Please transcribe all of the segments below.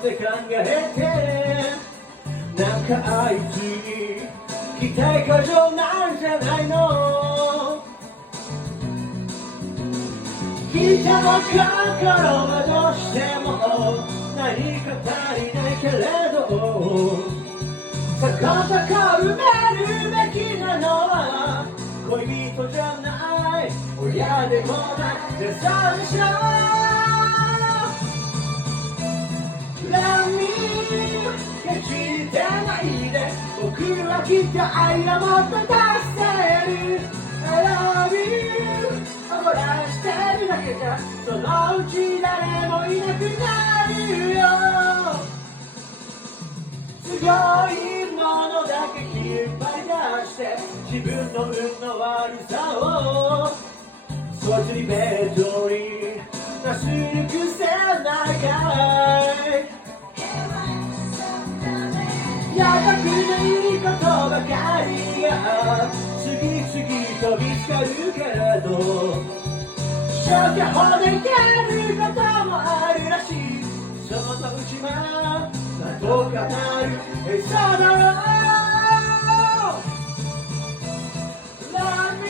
って考えて、なんかあいつに期待過剰なんじゃないの。人の心はどうしても何か足りないけれど、そこそこ埋めるべきなのは恋人じゃない、親でもない、でそうでしょ。Love me 決してないで、僕はきっと愛をもっと出せる。 I love you 怒らしてるだけじゃそのうち誰もいなくなるよ。すごいものだけ引っ張り出して自分の運の悪さをそっちにベッドになする癖ないかい。やがていいことばかりが次々と見つかるけれど、消去法でいけることもあるらしい。そのうちなんとかなる、そうだろう。 Love me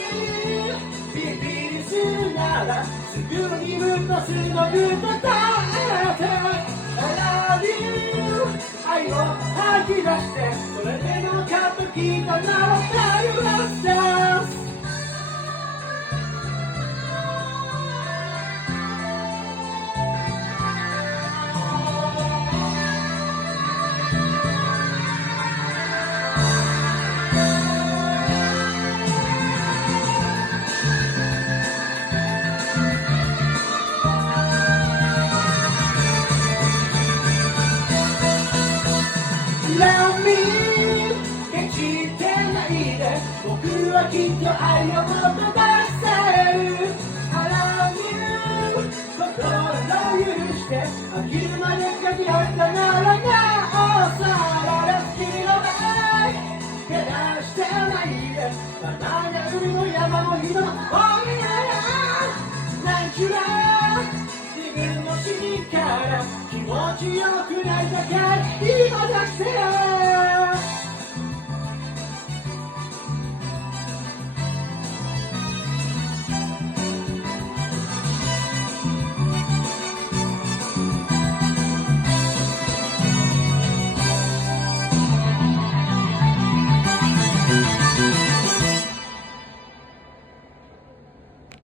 ビビりすならすぐにぶっ飛すのぐっと耐えて I love you 愛を吐き出してそれでもかときたならたゆらせ。Love me 決してないで、僕はきっと愛をもっと出せる。 I love you 心を許して飽きるまで書き合ったならなおさら好きの愛照らしてないで、まだが海の山も人もおいやなんちゅら自分の死から気持ちよくなりたかい今だけせよ。